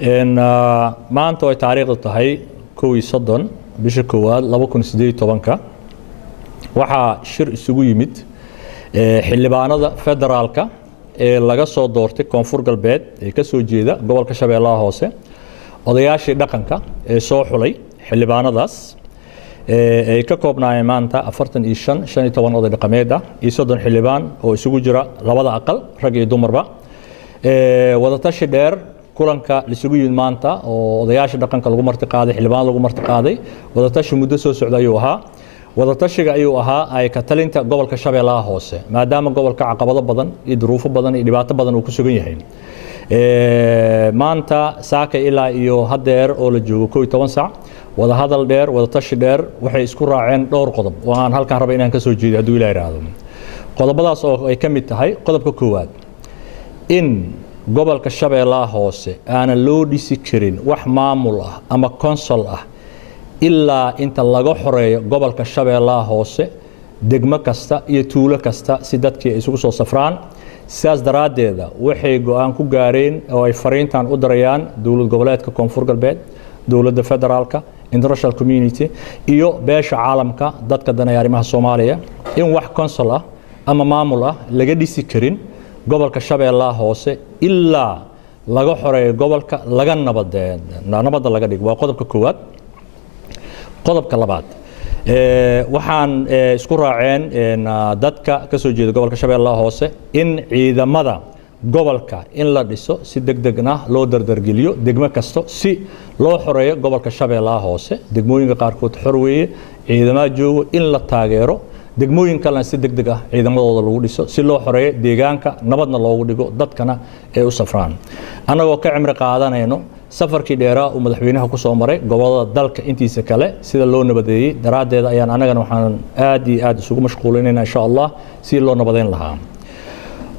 maanta way taariikhdu tahay 11 bisha koowaad 2018 waxaa shir isugu yimid xildhibaanada federaalka ee laga soo doortay koonfur galbeed ee ka soo jeeda gobolka Shabeellaha Hoose odayaashii dhaqanka ee soo xulay xildhibaanadaas ay ka koobnaayeen maanta 45 oday dhaqameed ah iyo 30 xildhibaan oo isugu jira labada aqal rag iyo dumarba wada tashi dheer kulanka isugu yimid maanta oo odayaasha dhaqanka lagu marti qaaday xildhibaan lagu marti qaaday wada tashi muddo soo socday ayuu ahaa wada tashiga ayuu ahaa ay ka talinta gobolka Shabeellaha Hoose maadaama gobolka caqabado badan iyo duruufo badan iyo dhibaato badan uu ku sugan yahay maanta saaka ilaa iyo hadeer oo la joogo 12 saac wada hadal dheer wada tashi dheer waxay isku raaceen dhowr qodob oo aan halkan raba inaan ka soo jeedo haduu ilaa yiraahdo qodobadaas oo ay ka mid tahay qodobka koowaad in gobolka Shabeellaha Hoose aan loo dhisi karin wax maamul ah ama council ah ilaa inta laga xoreeyo gobolka Shabeellaha Hoose degmo kasta iyo tuulo kasta si dadkii isugu soo safraan sidaas daraadeeda waxay go'aan ku gaareen oo ay fariintan u dirayaan dawlad goboleedka koonfur galbeed dawladda federaalka international community iyo beesha caalamka dadka danaya arrimaha Soomaaliya in wax council ah ama maamul ah laga dhisi karin gobolka Shabeellaha Hoose ilaa laga xoreeyo gobolka laga nabad laga dhigo waa qodobka koowaad qodobka labaad waxaan isku raaceen dadka ka soo jeeda gobolka Shabeellaha Hoose in ciidamada gobolka in la dhiso si degdegna loo dardargeliyo degmo kasto si loo xoreeyo gobolka Shabeellaha Hoose degmooyinka qaarkood xorweeye ciidamada joogo in la taageero degmooyin kale si degdeg ah ciidamadooda lagu dhiso si loo xoreeyo deegaanka nabadna loogu dhigo dadkana ay u safraan anagoo ka cimri qaadanayno safarkii dheeraa uu madaxweynaha ku soo maray gobolada dalka intiisa kale sida loo nabadeeyay daraadeed ayaan anagana waxaan aad iyo aad isugu mashquulinaynaa insha Allah si loo nabadeyn lahaa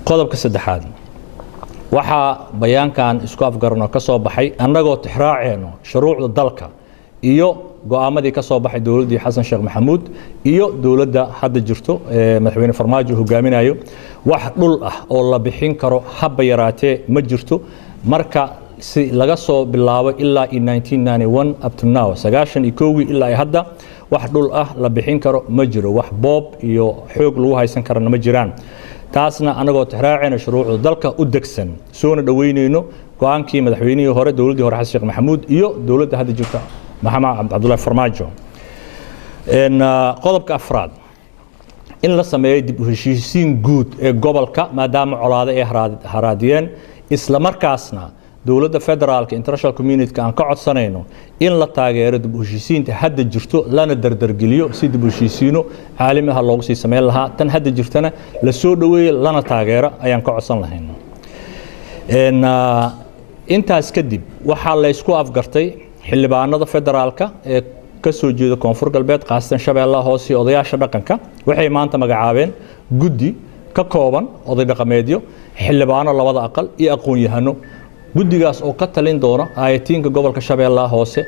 qodobka saddexaad waxa bayaankan isku afgarano ka soo baxay anagoo tixraaceeno shuruucda dalka iyo go'aamadii ka soo baxay dawladii Xasan Sheekh Maxamuud iyo dawladda hadda jirto madaxweyne Farmaajo hogaaminayo wax dhul ah oo la bixin karo haba yaraatee ma jirto marka si laga soo bilaabo ilaa 1991 up to now 91 ilaa hadda wax dhul ah la bixin karo ma jiro wax boob iyo xoog lagu haysan karana ma jiraan taasna anagoo tixraacayna shuruucda dalka u degsan soona dhaweynayno go'aankii madaxweynihii hore dawladii hore Xasan Sheekh Maxamuud iyo dawladda hadda jirta Maxamed Cabdullaahi Farmaajo qodobka afraad in la sameeyo dib u heshiisiin guud ee gobolka maadaama colaado ay haraadiyeen isla markaasna dawladda federaalka international community aan ka codsanayno in la taageero dib u heshiisiinta hadda jirto lana dardargeliyo si dib u heshiisiino caalami ah loogu sii sameyn lahaa tan hadda jirtana la soo dhaweeyo lana taageero ayaan ka codsan lahayn intaas kadib waxa la isku afgartay xildhibaanada federaalka ee ka soo jeeda koonfur galbeed qaasatan Shabeellaha Hoose odayaasha dhaqanka waxay maanta magacaabeen guddi ka kooban oday dhaqameedyo xildhibaano labada aqal iyo aqoon-yahano guddigaas oo ka talin doona ayatiinka gobolka Shabeellaha Hoose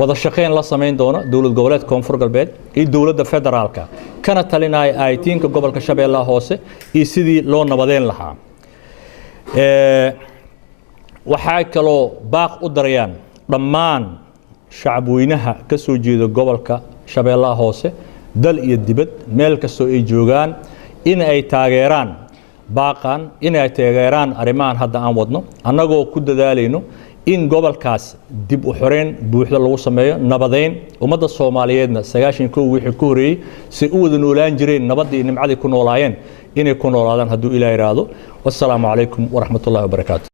wada shaqeyn la sameyn doona dawlad goboleedka koonfur galbeed iyo dawladda federaalka kana talinaya ayatiinka gobolka Shabeellaha Hoose iyo sidii loo nabadeyn lahaa waxa kaloo baaq u darayaan dhammaan shacabweynaha ka soo jeeda gobolka Shabeellaha Hoose dal iyo dibad meel kasto ay joogaan in ay taageeraan baaqan in ay taageeraan arimaan hadda aan wadno anagoo ku dadaalayno in gobolkaas dib u xoreyn buuxda lagu sameeyo nabadeyn ummadda Soomaaliyeedna 91 wixii ku horeeyay si u wada noolaan jireen nabad iyo nimcada ku noolaayeen inay ku noolaadaan haduu Ilaahay raado wassalaamu calaykum wa rahmatullaahi wa barakaatuh